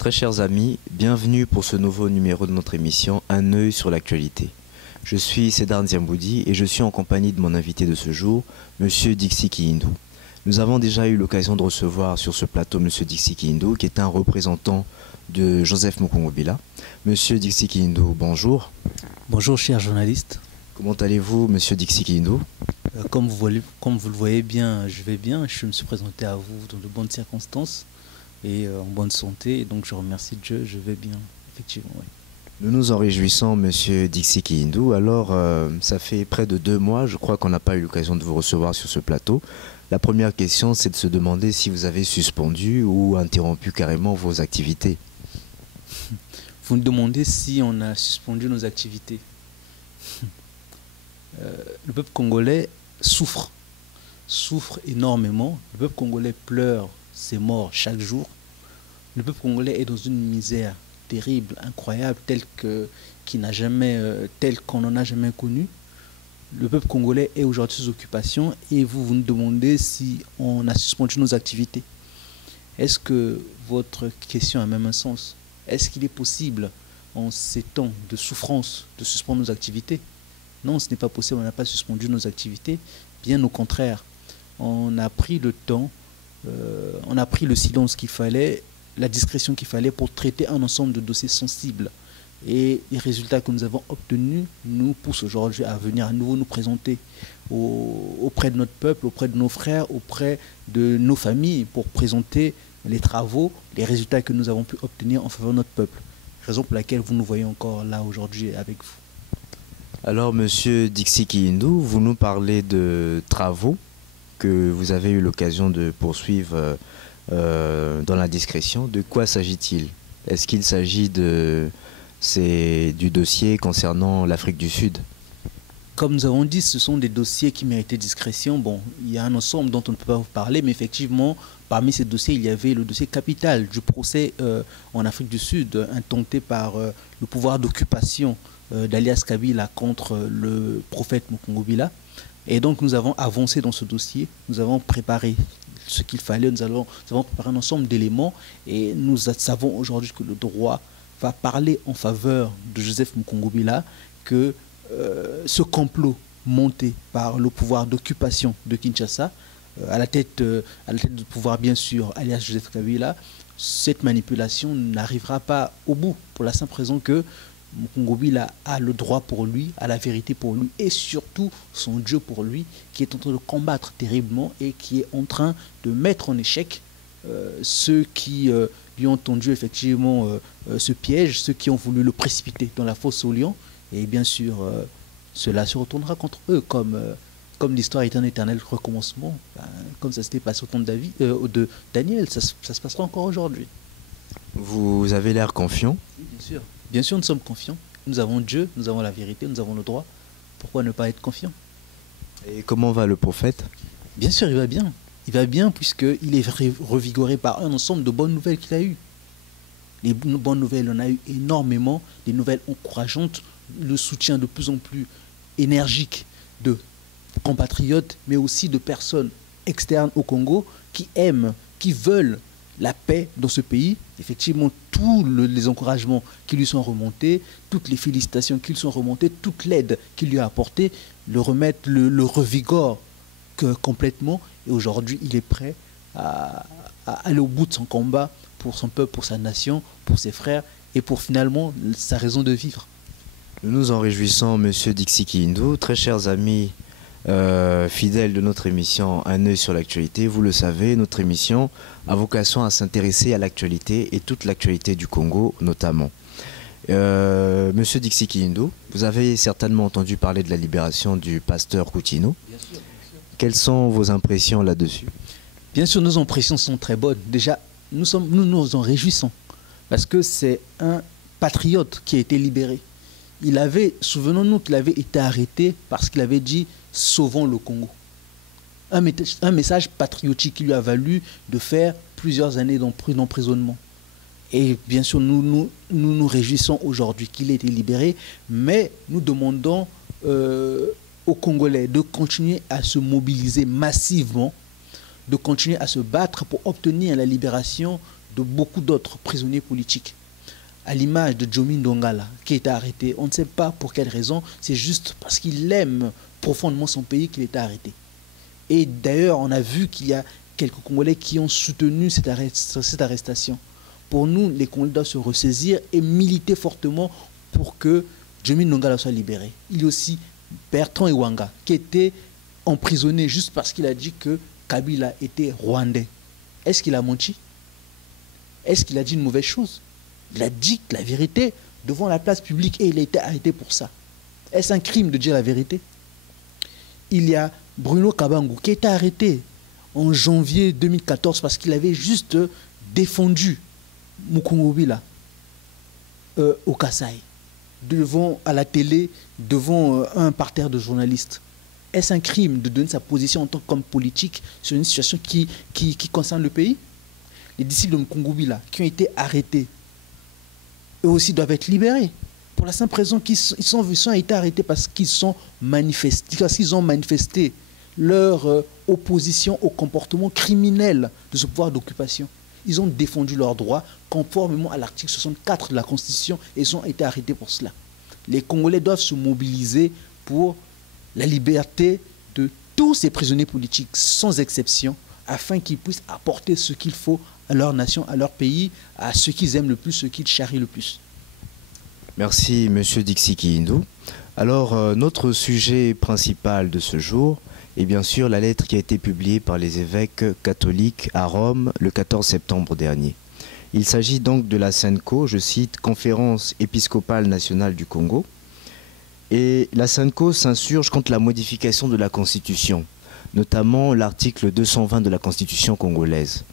Très chers amis, bienvenue pour ce nouveau numéro de notre émission Un œil sur l'actualité. Je suis Cédar Ndiamboudi et je suis en compagnie de mon invité de ce jour, Monsieur Dixi Kihindou. Nous avons déjà eu l'occasion de recevoir sur ce plateau Monsieur Dixi Kihindou, qui est un représentant de Joseph Mukungubila. Monsieur Dixi Kihindou, bonjour. Bonjour chers journalistes. Comment allez-vous, Monsieur Dixi Kihindou? Comme vous le voyez bien, je vais bien. Je me suis présenté à vous dans de bonnes circonstances et en bonne santé. Et donc je remercie Dieu, je vais bien, effectivement. Ouais. Nous nous en réjouissons, Monsieur Dixi Kihindou. Alors, ça fait près de 2 mois, je crois qu'on n'a pas eu l'occasion de vous recevoir sur ce plateau. La première question, c'est de se demander si vous avez suspendu ou interrompu carrément vos activités. Vous me demandez si on a suspendu nos activités. Le peuple congolais souffre énormément. Le peuple congolais pleure ses morts chaque jour. Le peuple congolais est dans une misère terrible, incroyable, telle qu'on n'en a jamais connue. Le peuple congolais est aujourd'hui sous occupation et vous nous demandez si on a suspendu nos activités. Est-ce que votre question a même un sens? Est-ce qu'il est possible, en ces temps de souffrance, de suspendre nos activités? Non, ce n'est pas possible, on n'a pas suspendu nos activités. Bien au contraire, on a pris le temps, on a pris le silence qu'il fallait, la discrétion qu'il fallait pour traiter un ensemble de dossiers sensibles. Et les résultats que nous avons obtenus nous poussent aujourd'hui à venir à nouveau nous présenter auprès de notre peuple, auprès de nos frères, auprès de nos familles pour présenter les travaux, les résultats que nous avons pu obtenir en faveur de notre peuple. Raison pour laquelle vous nous voyez encore là aujourd'hui avec vous. Alors, Monsieur Dixi Kihindou, vous nous parlez de travaux que vous avez eu l'occasion de poursuivre dans la discrétion. De quoi s'agit-il? Est-ce qu'il s'agit du dossier concernant l'Afrique du Sud? Comme nous avons dit, ce sont des dossiers qui méritaient discrétion. Bon, il y a un ensemble dont on ne peut pas vous parler, mais effectivement, parmi ces dossiers, il y avait le dossier capital du procès en Afrique du Sud, intenté par le pouvoir d'occupation d'Alias Kabila contre le prophète Mukungubila. Et donc nous avons avancé dans ce dossier, nous avons préparé ce qu'il fallait, nous avons préparé un ensemble d'éléments et nous savons aujourd'hui que le droit va parler en faveur de Joseph Mukungubila, que ce complot monté par le pouvoir d'occupation de Kinshasa, à la tête du pouvoir bien sûr, alias Joseph Kabila, cette manipulation n'arrivera pas au bout, pour la simple raison que Mukungubila a le droit pour lui, a la vérité pour lui et surtout son Dieu pour lui, qui est en train de combattre terriblement et qui est en train de mettre en échec ceux qui lui ont tendu effectivement ce piège, ceux qui ont voulu le précipiter dans la fosse aux lions. Et bien sûr, cela se retournera contre eux, comme l'histoire est un éternel recommencement, comme ça s'était passé au temps de Daniel, ça se passera encore aujourd'hui. Vous avez l'air confiant? Oui, bien sûr. Bien sûr, nous sommes confiants. Nous avons Dieu, nous avons la vérité, nous avons le droit. Pourquoi ne pas être confiant? Et comment va le prophète? Bien sûr, il va bien. Il va bien puisqu'il est revigoré par un ensemble de bonnes nouvelles qu'il a eues. Les bonnes nouvelles, on a eu énormément, des nouvelles encourageantes, le soutien de plus en plus énergique de compatriotes, mais aussi de personnes externes au Congo qui aiment, qui veulent la paix dans ce pays. Effectivement, tous les encouragements qui lui sont remontés, toutes les félicitations qui lui sont remontées, toute l'aide qu'il lui a apportée, le remettent, le revigorent complètement. Et aujourd'hui, il est prêt à aller au bout de son combat pour son peuple, pour sa nation, pour ses frères et pour finalement sa raison de vivre. Nous nous en réjouissons, Monsieur Dixi Kihindou. Très chers amis fidèles de notre émission Un œil sur l'actualité, vous le savez, notre émission a vocation à s'intéresser à l'actualité et toute l'actualité du Congo notamment. Monsieur Dixi Kihindou, vous avez certainement entendu parler de la libération du pasteur Coutinho. Bien sûr, bien sûr. Quelles sont vos impressions là-dessus? Bien sûr, nos impressions sont très bonnes. Déjà, nous nous en réjouissons parce que c'est un patriote qui a été libéré. Souvenons-nous qu'il avait été arrêté parce qu'il avait dit « Sauvons le Congo ». Un message patriotique qui lui a valu de faire plusieurs années d'emprisonnement. Et bien sûr, nous réjouissons aujourd'hui qu'il ait été libéré, mais nous demandons aux Congolais de continuer à se mobiliser massivement, de continuer à se battre pour obtenir la libération de beaucoup d'autres prisonniers politiques. À l'image de Jomi Ndongala, qui a été arrêté. On ne sait pas pour quelle raison, c'est juste parce qu'il aime profondément son pays qu'il est arrêté. Et d'ailleurs, on a vu qu'il y a quelques Congolais qui ont soutenu cette arrestation. Pour nous, les Congolais doivent se ressaisir et militer fortement pour que Jomi Ndongala soit libéré. Il y a aussi Bertrand Iwanga, qui était emprisonné juste parce qu'il a dit que Kabila était rwandais. Est-ce qu'il a menti? Est-ce qu'il a dit une mauvaise chose? Il a dit la vérité devant la place publique et il a été arrêté pour ça. Est-ce un crime de dire la vérité? Il y a Bruno Kabangu qui a été arrêté en janvier 2014 parce qu'il avait juste défendu Mukungobila au Kasaï, à la télé, devant un parterre de journalistes. Est-ce un crime de donner sa position en tant qu'homme politique sur une situation qui concerne le pays? Les disciples de Mukungobila qui ont été arrêtés, eux aussi doivent être libérés. Pour la simple raison qu'ils ont été arrêtés parce qu'ils ont manifesté leur opposition au comportement criminel de ce pouvoir d'occupation. Ils ont défendu leurs droits conformément à l'article 64 de la Constitution et ils ont été arrêtés pour cela. Les Congolais doivent se mobiliser pour la liberté de tous ces prisonniers politiques, sans exception, afin qu'ils puissent apporter ce qu'il faut à leur nation, à leur pays, à ceux qu'ils aiment le plus, ceux qu'ils charrient le plus. Merci, Monsieur Dixi Kihindou. Alors, notre sujet principal de ce jour est bien sûr la lettre qui a été publiée par les évêques catholiques à Rome le 14 septembre dernier. Il s'agit donc de la SENCO, je cite, Conférence épiscopale nationale du Congo. Et la SENCO s'insurge contre la modification de la Constitution, notamment l'article 220 de la Constitution congolaise.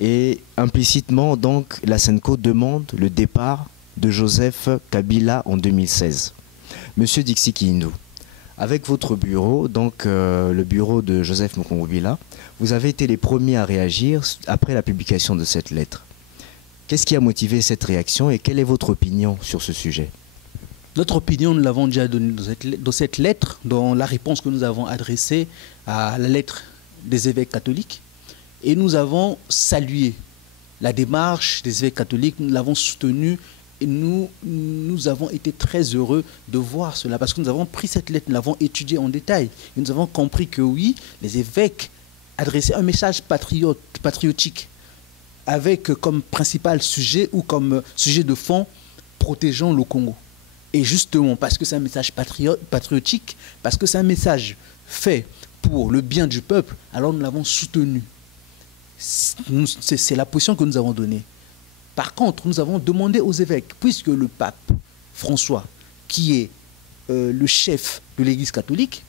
Et implicitement, donc, la SENCO demande le départ de Joseph Kabila en 2016. Monsieur Dixi Kihindou, avec votre bureau, donc le bureau de Joseph Mukungobila, vous avez été les premiers à réagir après la publication de cette lettre. Qu'est-ce qui a motivé cette réaction et quelle est votre opinion sur ce sujet? Notre opinion, nous l'avons déjà donnée dans cette lettre, dans la réponse que nous avons adressée à la lettre des évêques catholiques. Et nous avons salué la démarche des évêques catholiques, nous l'avons soutenue et nous avons été très heureux de voir cela parce que nous avons pris cette lettre, nous l'avons étudiée en détail et nous avons compris que oui, les évêques adressaient un message patriotique avec comme principal sujet ou comme sujet de fond protégeant le Congo. Et justement, parce que c'est un message patriotique, parce que c'est un message fait pour le bien du peuple, alors nous l'avons soutenu. C'est la position que nous avons donnée. Par contre, nous avons demandé aux évêques, puisque le pape François, qui est le chef de l'Église catholique,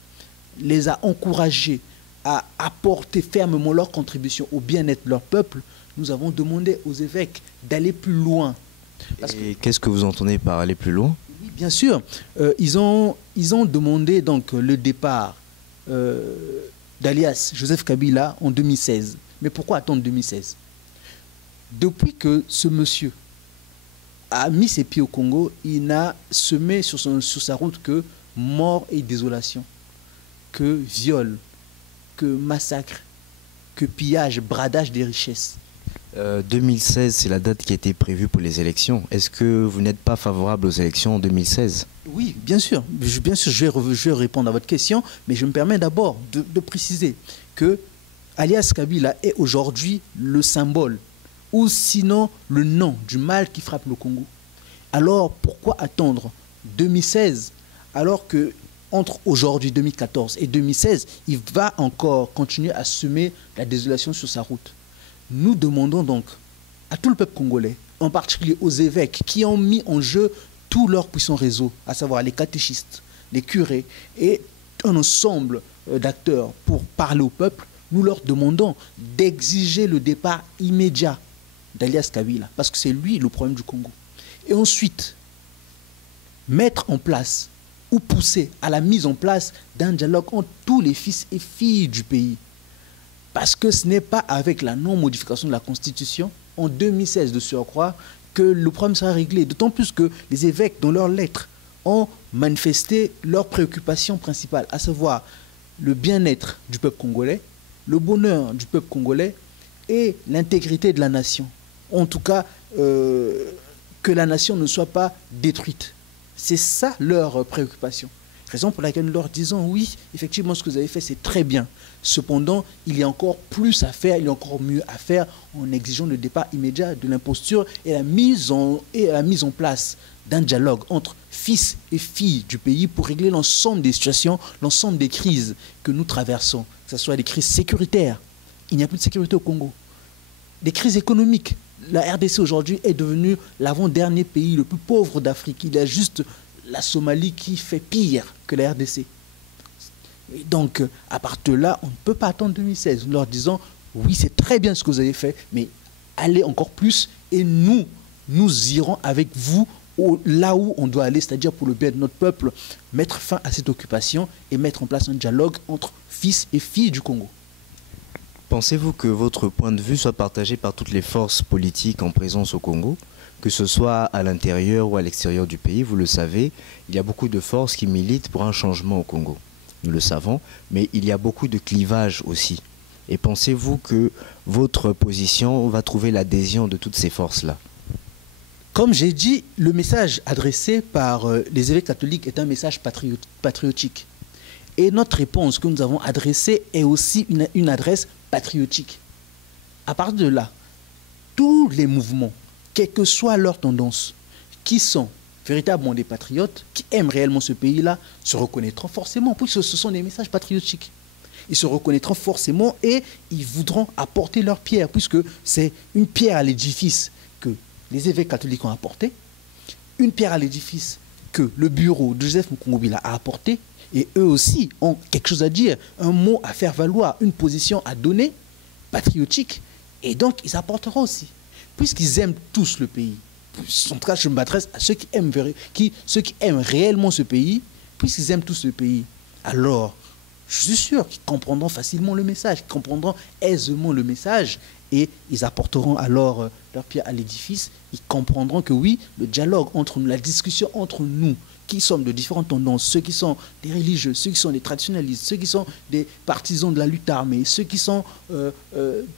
les a encouragés à apporter fermement leur contribution au bien-être de leur peuple, nous avons demandé aux évêques d'aller plus loin. Et qu'est-ce que vous entendez par aller plus loin? Oui, bien sûr. Ils ont demandé donc le départ d'alias Joseph Kabila en 2016. Mais pourquoi attendre 2016? Depuis que ce monsieur a mis ses pieds au Congo, il n'a semé sur sa route que mort et désolation, que viol, que massacre, que pillage, bradage des richesses. 2016, c'est la date qui a été prévue pour les élections. Est-ce que vous n'êtes pas favorable aux élections en 2016? Oui, bien sûr. Bien sûr, je vais répondre à votre question, mais je me permets d'abord de préciser que alias Kabila est aujourd'hui le symbole ou sinon le nom du mal qui frappe le Congo. Alors pourquoi attendre 2016 alors que entre aujourd'hui 2014 et 2016, il va encore continuer à semer la désolation sur sa route? Nous demandons donc à tout le peuple congolais, en particulier aux évêques qui ont mis en jeu tout leur puissant réseau, à savoir les catéchistes, les curés et un ensemble d'acteurs pour parler au peuple, nous leur demandons d'exiger le départ immédiat d'alias Kabila, parce que c'est lui le problème du Congo. Et ensuite, mettre en place ou pousser à la mise en place d'un dialogue entre tous les fils et filles du pays. Parce que ce n'est pas avec la non-modification de la Constitution, en 2016 de surcroît, que le problème sera réglé. D'autant plus que les évêques, dans leurs lettres, ont manifesté leur préoccupation principale, à savoir le bien-être du peuple congolais, le bonheur du peuple congolais et l'intégrité de la nation. en tout cas, que la nation ne soit pas détruite. C'est ça leur préoccupation. Raison pour laquelle nous leur disons, oui, effectivement, ce que vous avez fait, c'est très bien. Cependant, il y a encore plus à faire, il y a encore mieux à faire en exigeant le départ immédiat de l'imposture et la mise en place d'un dialogue entre fils et filles du pays pour régler l'ensemble des situations, l'ensemble des crises que nous traversons, que ce soit des crises sécuritaires. Il n'y a plus de sécurité au Congo. Des crises économiques. La RDC aujourd'hui est devenue l'avant-dernier pays le plus pauvre d'Afrique. Il y a juste la Somalie qui fait pire que la RDC. Et donc, à partir de là, on ne peut pas attendre 2016. Nous leur disons, oui, c'est très bien ce que vous avez fait, mais allez encore plus et nous irons avec vous là où on doit aller, c'est-à-dire pour le bien de notre peuple, mettre fin à cette occupation et mettre en place un dialogue entre fils et filles du Congo. Pensez-vous que votre point de vue soit partagé par toutes les forces politiques en présence au Congo, que ce soit à l'intérieur ou à l'extérieur du pays? Vous le savez, il y a beaucoup de forces qui militent pour un changement au Congo. Nous le savons, mais il y a beaucoup de clivages aussi. Et pensez-vous que votre position va trouver l'adhésion de toutes ces forces-là? Comme j'ai dit, le message adressé par les évêques catholiques est un message patriotique. Et notre réponse que nous avons adressée est aussi une adresse patriotique. À partir de là, tous les mouvements, quelle que soit leur tendance, qui sont véritablement des patriotes, qui aiment réellement ce pays-là, se reconnaîtront forcément, puisque ce sont des messages patriotiques. Ils se reconnaîtront forcément et ils voudront apporter leur pierre, puisque c'est une pierre à l'édifice que les évêques catholiques ont apporté, une pierre à l'édifice que le bureau de Joseph Mukungubila a apporté, et eux aussi ont quelque chose à dire, un mot à faire valoir, une position à donner, patriotique, et donc ils apporteront aussi. Puisqu'ils aiment tous le pays, en tout cas je m'adresse à ceux qui aiment réellement ce pays, puisqu'ils aiment tous le pays, alors je suis sûr qu'ils comprendront facilement le message, qu'ils comprendront aisément le message, et ils apporteront alors leur pierre à l'édifice. Ils comprendront que oui, le dialogue entre nous, la discussion entre nous, qui sommes de différentes tendances, ceux qui sont des religieux, ceux qui sont des traditionnalistes, ceux qui sont des partisans de la lutte armée, ceux qui sont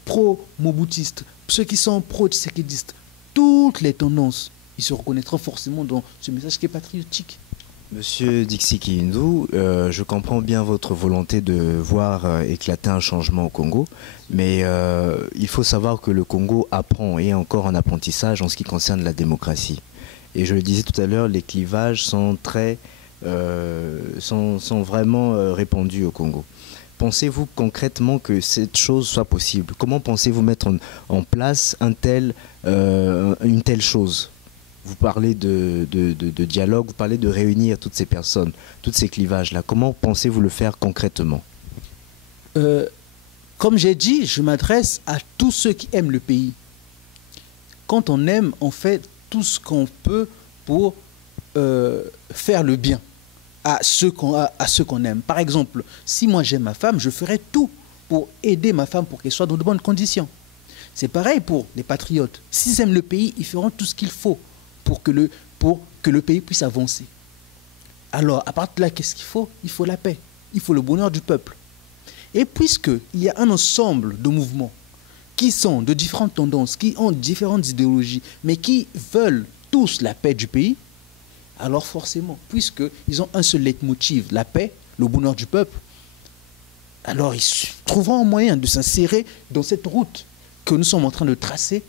pro-moboutistes, ceux qui sont pro-tshisekidistes, toutes les tendances, ils se reconnaîtront forcément dans ce message qui est patriotique. Monsieur Dixie Kihindou, je comprends bien votre volonté de voir éclater un changement au Congo, mais il faut savoir que le Congo apprend et est encore en apprentissage en ce qui concerne la démocratie. Et je le disais tout à l'heure, les clivages sont vraiment répandus au Congo. Pensez-vous concrètement que cette chose soit possible? Comment pensez-vous mettre en place une telle chose? Vous parlez de dialogue, vous parlez de réunir toutes ces personnes, tous ces clivages-là. Comment pensez-vous le faire concrètement? Comme j'ai dit, je m'adresse à tous ceux qui aiment le pays. Quand on aime, on fait tout ce qu'on peut pour faire le bien à ceux qu'on aime. Par exemple, si moi j'aime ma femme, je ferai tout pour aider ma femme pour qu'elle soit dans de bonnes conditions. C'est pareil pour les patriotes. S'ils aiment le pays, ils feront tout ce qu'il faut pour que le pays puisse avancer. Alors, à partir de là, qu'est-ce qu'il faut? Il faut la paix, il faut le bonheur du peuple. Et puisqu'il y a un ensemble de mouvements qui sont de différentes tendances, qui ont différentes idéologies, mais qui veulent tous la paix du pays, alors forcément, puisqu'ils ont un seul leitmotiv, la paix, le bonheur du peuple, alors ils trouveront un moyen de s'insérer dans cette route que nous sommes en train de tracer,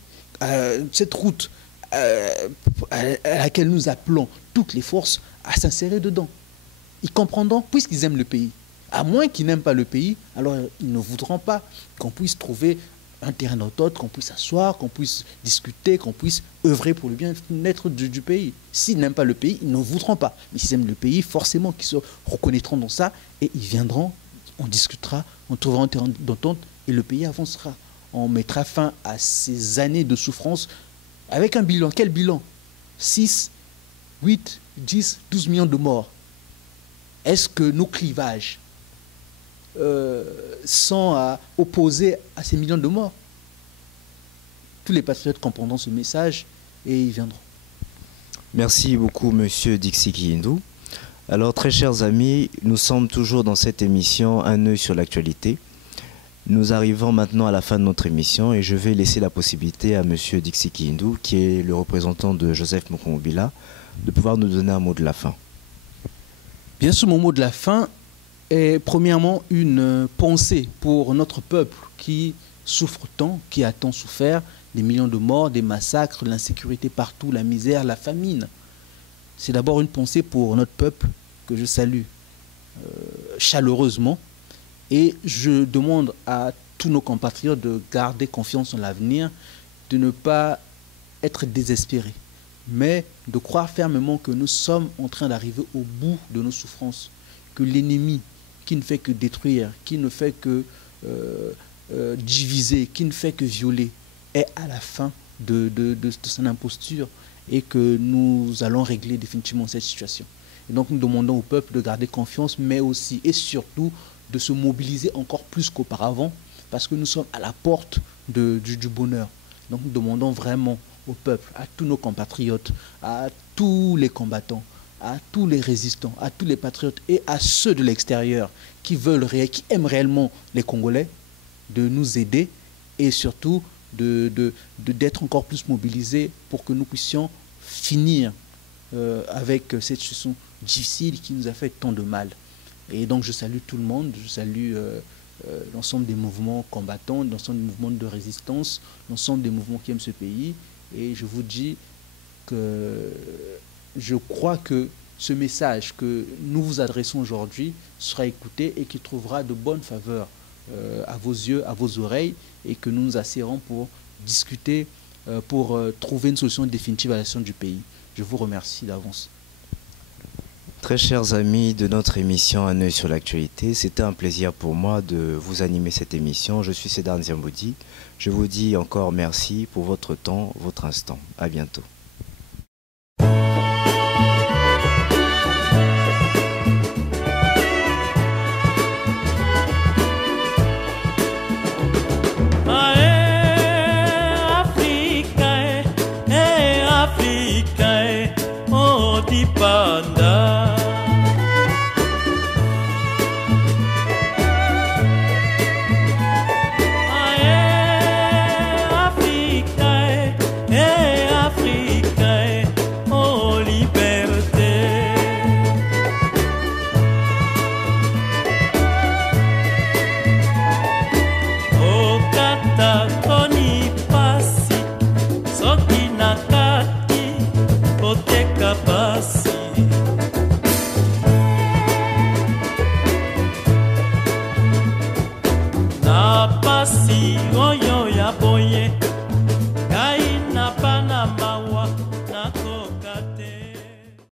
cette route à laquelle nous appelons toutes les forces à s'insérer dedans. Ils comprendront, puisqu'ils aiment le pays. À moins qu'ils n'aiment pas le pays, alors ils ne voudront pas qu'on puisse trouver un terrain d'entente, qu'on puisse s'asseoir, qu'on puisse discuter, qu'on puisse œuvrer pour le bien-être du pays. S'ils n'aiment pas le pays, ils ne voudront pas. Mais s'ils aiment le pays, forcément qu'ils se reconnaîtront dans ça et ils viendront, on discutera, on trouvera un terrain d'entente et le pays avancera. On mettra fin à ces années de souffrance avec un bilan. Quel bilan? 6, 8, 10, 12 millions de morts. Est-ce que nos clivages sont opposés à ces millions de morts? Tous les patriotes comprendront ce message et ils viendront. Merci beaucoup, monsieur Dixie Kihindou. Alors, très chers amis, nous sommes toujours dans cette émission Un œil sur l'actualité. Nous arrivons maintenant à la fin de notre émission et je vais laisser la possibilité à Monsieur Dixie Kihindou, qui est le représentant de Joseph Mukombila, de pouvoir nous donner un mot de la fin. Bien sûr, mon mot de la fin est premièrement une pensée pour notre peuple qui souffre tant, qui a tant souffert, des millions de morts, des massacres, l'insécurité partout, la misère, la famine. C'est d'abord une pensée pour notre peuple que je salue chaleureusement et je demande à tous nos compatriotes de garder confiance en l'avenir, de ne pas être désespérés, mais de croire fermement que nous sommes en train d'arriver au bout de nos souffrances, que l'ennemi qui ne fait que détruire, qui ne fait que diviser, qui ne fait que violer, est à la fin de son imposture et que nous allons régler définitivement cette situation. Et donc nous demandons au peuple de garder confiance, mais aussi et surtout de se mobiliser encore plus qu'auparavant, parce que nous sommes à la porte du bonheur. Donc nous demandons vraiment au peuple, à tous nos compatriotes, à tous les combattants, à tous les résistants, à tous les patriotes et à ceux de l'extérieur qui qui aiment réellement les Congolais, de nous aider et surtout d'être encore plus mobilisés pour que nous puissions finir avec cette situation difficile qui nous a fait tant de mal. Et donc je salue tout le monde, je salue l'ensemble des mouvements combattants, l'ensemble des mouvements de résistance, l'ensemble des mouvements qui aiment ce pays. Et je vous dis que je crois que ce message que nous vous adressons aujourd'hui sera écouté et qui trouvera de bonnes faveurs à vos yeux, à vos oreilles, et que nous nous assiérons pour discuter, pour trouver une solution définitive à la situation du pays. Je vous remercie d'avance. Très chers amis de notre émission Un œil sur l'actualité, c'était un plaisir pour moi de vous animer cette émission. Je suis Cédar Nziamboudi. Je vous dis encore merci pour votre temps, votre instant. À bientôt. Panda